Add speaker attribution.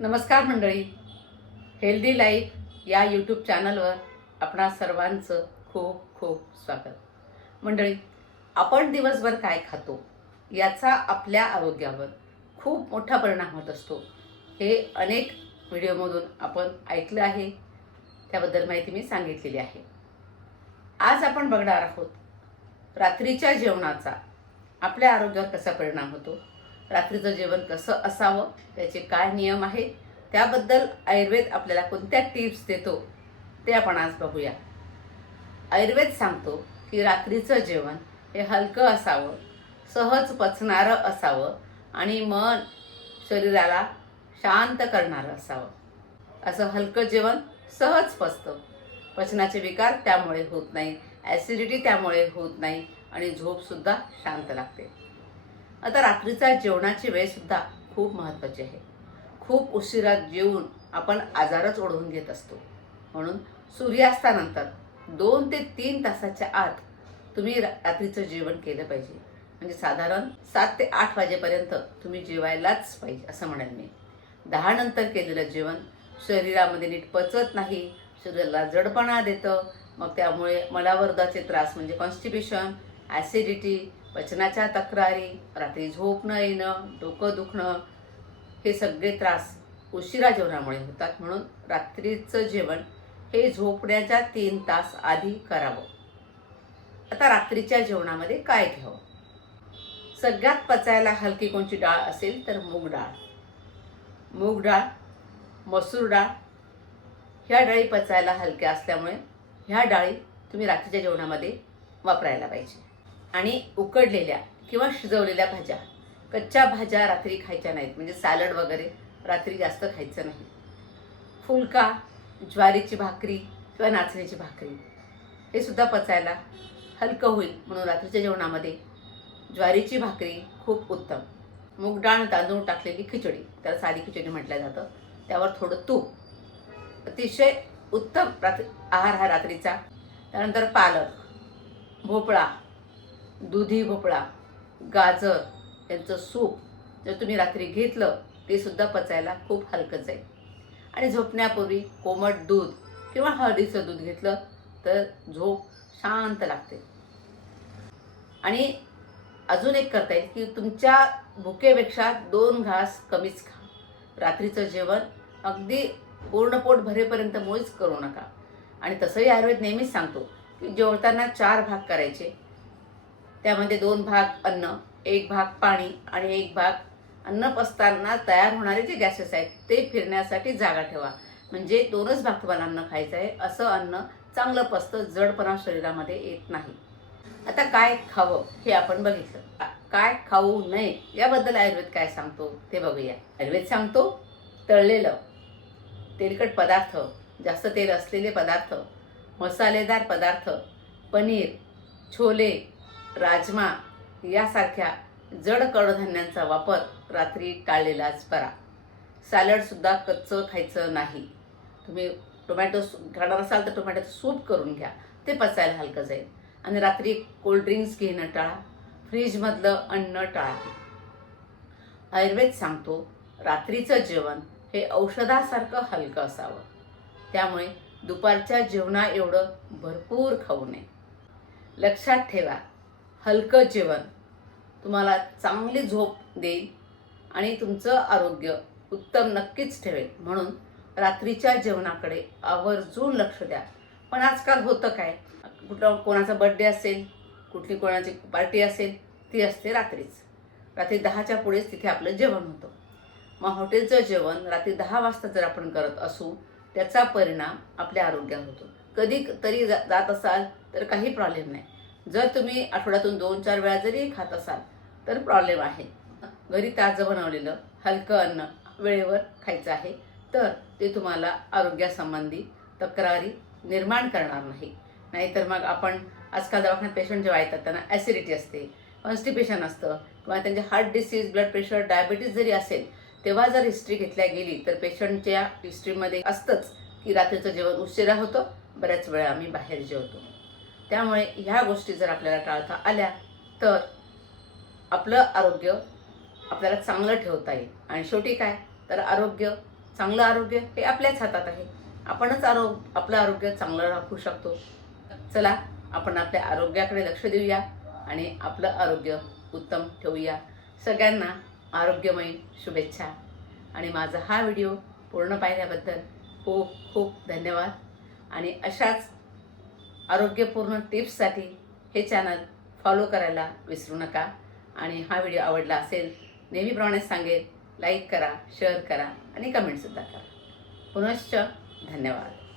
Speaker 1: नमस्कार मंडळी. Healthy life या यूट्यूब चॅनलवर आपणा सर्वांचं खूप खूप स्वागत. मंडळी आपण दिवसभर काय खातो याचा आपल्या आरोग्यावर खूप मोठा परिणाम होत असतो. हे अनेक व्हिडिओमधून आपण ऐकलं आहे. त्याबद्दल माहिती मी सांगितलेली आहे. आज आपण बघणार आहोत रात्रीच्या जेवणाचा आपल्या आरोग्यावर कसा परिणाम होतो रात्रीचं जेवण कसं असावं त्याचे काय नियम आहेत त्याबद्दल आयुर्वेद आपल्याला कोणत्या टिप्स देतो ते आपण आज बघूया. आयुर्वेद सांगतो की रात्रीचं जेवण हे हलकं असावं सहज पचणारं असावं आणि मन शरीराला शांत करणारं असावं. असं हलकं जेवण सहज पचतं. पचनाचे विकार त्यामुळे होत नाही ॲसिडिटी त्यामुळे होत नाही आणि झोपसुद्धा शांत लागते. आता रात्रीचा जेवणाची वेळसुद्धा खूप महत्त्वाची आहे. खूप उशिरा जेवून आपण आजारच ओढवून घेत असतो. म्हणून सूर्यास्तानंतर दोन ते तीन तासाच्या आत तुम्ही रा- रात्रीचं जेवण केलं पाहिजे. म्हणजे साधारण सात ते आठ वाजेपर्यंत तुम्ही जेवायलाच पाहिजे असं म्हणेन मी. दहा नंतर केलेलं जेवण शरीरामध्ये नीट पचत नाही शरीराला जडपणा देतं. मग त्यामुळे मलावर्धाचे त्रास म्हणजे कॉन्स्टिपेशन ॲसिडिटी पचनाच्या तक्रारी रात्री झोप न येणं डोकं दुखणं हे सगळे त्रास उशिरा जेवणामुळे होतात. म्हणून रात्रीचं जेवण हे झोपण्याच्या तीन तास आधी करावं. आता रात्रीच्या जेवणामध्ये काय घ्यावं? सगळ्यात पचायला हलकी कोणची डाळ असेल तर मूग डाळ. मूग डाळ मसूर डाळ ह्या डाळी पचायला हलक्या असल्यामुळे ह्या डाळी तुम्ही रात्रीच्या जेवणामध्ये वापरायला पाहिजे. आणि उकडलेल्या किंवा शिजवलेल्या भाज्या. कच्च्या भाज्या रात्री खायच्या नाहीत. म्हणजे सॅलड वगैरे रात्री जास्त खायचं नाही. फुलका ज्वारीची भाकरी किंवा नाचणीची भाकरी. हे सुद्धा पचायला हलकं होईल म्हणून रात्रीच्या जेवणामध्ये ज्वारीची भाकरी खूप उत्तम. मूग डाळ तांदूळ टाकलेली खिचडी. त्याला साधी खिचडी म्हटलं जातं. त्यावर थोडं तूप. अतिशय उत्तम रात्री आहार हा रात्रीचा. त्यानंतर पालक भोपळा दुधी भोपळा गाजर यांचं सूप जर तुम्ही रात्री घेतलं ते सुद्धा पचायला खूप हलकं जाईल. आणि झोपण्यापूर्वी कोमट दूध किंवा हळदीचं दूध घेतलं तर झोप शांत लागते. आणि अजून एक करता येईल की तुमच्या भुकेपेक्षा दोन घास कमीच खा. रात्रीचं जेवण अगदी पूर्ण पोट भरेपर्यंत मुळीच करू नका. आणि तसंही आयुर्वेद नेहमीच सांगतो की जेवताना चार भाग करायचे. त्यामध्ये दोन भाग अन्न एक भाग पाणी आणि एक भाग अन्न पचताना तयार होणारे जे गॅसेस आहेत ते फिरण्यासाठी जागा ठेवा. म्हणजे दोनच भाग तुम्हाला अन्न खायचं आहे. असं अन्न चांगलं पचतं जडपणा शरीरामध्ये येत नाही. आता काय खावं हे आपण बघितलं. काय खाऊ नये याबद्दल आयुर्वेद काय सांगतो ते बघूया. आयुर्वेद सांगतो तळलेलं तेलकट पदार्थ जास्त तेल असलेले पदार्थ मसालेदार पदार्थ पनीर छोले राजमा यासारख्या जड कडधान्यांचा वापर रात्री टाळलेलाच बरा. सॅलडसुद्धा कच्चं खायचं नाही. तुम्ही टोमॅटो खाणार असाल तर टोमॅटोचं सूप करून घ्या. ते पचायला हलकं जाईल. आणि रात्री कोल्ड्रिंक्स घेणं टाळा. फ्रीजमधलं अन्न टाळा. आयुर्वेद सांगतो रात्रीचं जेवण हे औषधासारखं हलकं असावं. त्यामुळे दुपारच्या जेवणा एवढं भरपूर खाऊ नये. लक्षात ठेवा हलकं जेवण. तुम्हाला चांगली झोप देईल आणि तुमचं आरोग्य उत्तम नक्कीच ठेवेल. म्हणून रात्रीच्या जेवणाकडे आवर्जून लक्ष द्या. पण आजकाल होतं काय? कुठं कोणाचा बड्डे असेल कुठली कोणाची पार्टी असेल ती असते रात्रीच. रात्री दहाच्या पुढेच तिथे आपलं जेवण होतं. मग हॉटेलचं जेवण रात्री दहा वाजता जर आपण करत असू त्याचा परिणाम आपल्या आरोग्यावर होतो. कधी तरी जा जात असाल तर काही प्रॉब्लेम नाही. जर तुम्ही आठवड्यातून दोन चार वेळा जरी खात असाल तर प्रॉब्लेम आहे. घरी ताजं बनवलेलं हलकं अन्न वेळेवर खायचं आहे तर ते तुम्हाला आरोग्यासंबंधी तक्रारी निर्माण करणार नाही. नाहीतर मग आपण आजकाल दवाखान्यात पेशंट जेव्हा येतात त्यांना ॲसिडिटी असते कॉन्स्टिपेशन असतं किंवा त्यांचे heart disease blood pressure diabetes जरी असेल तेव्हा जर हिस्ट्री घेतल्या गेली तर पेशंटच्या हिस्ट्रीमध्ये असतंच की रात्रीचं जेवण उशिरा होतं बऱ्याच वेळा आम्ही बाहेर जेवतो. त्यामुळे ह्या गोष्टी जर आपल्याला टाळता आल्या तर आपलं आरोग्य आपल्याला चांगलं ठेवता येईल. आणि शेवटी काय? तर आरोग्य चांगलं आरोग्य हे आपल्याच हातात आहे. आपणच आरो आपलं आरोग्य चांगलं राखू शकतो. चला आपण आपल्या आरोग्याकडे लक्ष देऊया आणि आपलं आरोग्य उत्तम ठेवूया. सगळ्यांना आरोग्यमय शुभेच्छा. आणि माझा हा व्हिडिओ पूर्ण पाहिल्याबद्दल खूप खूप धन्यवाद. आणि अशाच आरोग्यपूर्ण टिप्ससाठी हे चॅनल फॉलो करायला विसरू नका. आणि हा व्हिडिओ आवडला असेल नेहमीप्रमाणे सांगेल लाईक करा शेअर करा आणि कमेंटसुद्धा करा. पुनश्च धन्यवाद.